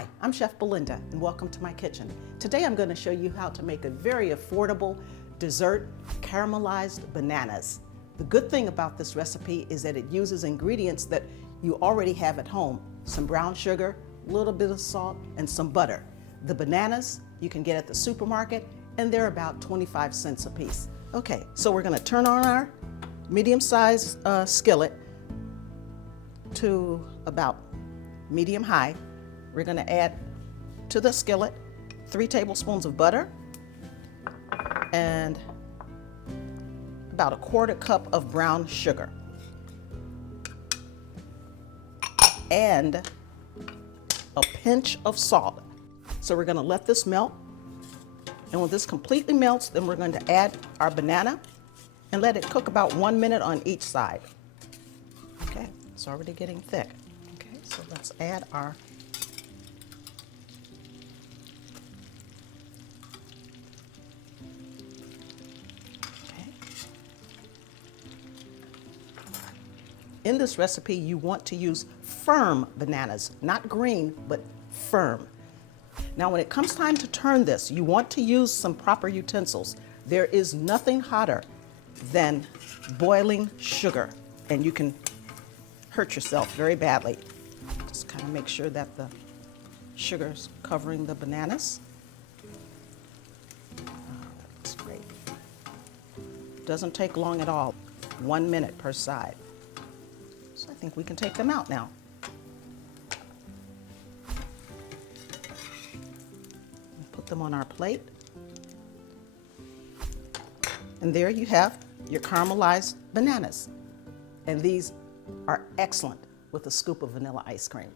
Hi, I'm Chef Belinda and welcome to my kitchen. Today I'm going to show you how to make a very affordable dessert, caramelized bananas. The good thing about this recipe is that it uses ingredients that you already have at home. Some brown sugar, a little bit of salt, and some butter. The bananas you can get at the supermarket and they're about 25 cents a piece. Okay, so we're going to turn on our medium-sized skillet to about medium-high. We're going to add to the skillet 3 tablespoons of butter and about 1/4 cup of brown sugar and a pinch of salt. So we're going to let this melt, and when this completely melts, then we're going to add our banana and let it cook about 1 minute on each side. Okay, it's already getting thick. Okay, so let's add our In this recipe, you want to use firm bananas, not green, but firm. Now, when it comes time to turn this, you want to use some proper utensils. There is nothing hotter than boiling sugar, and you can hurt yourself very badly. Just kind of make sure that the sugar's covering the bananas. Oh, that looks great. Doesn't take long at all, 1 minute per side. So I think we can take them out now. Put them on our plate. And there you have your caramelized bananas. And these are excellent with a scoop of vanilla ice cream.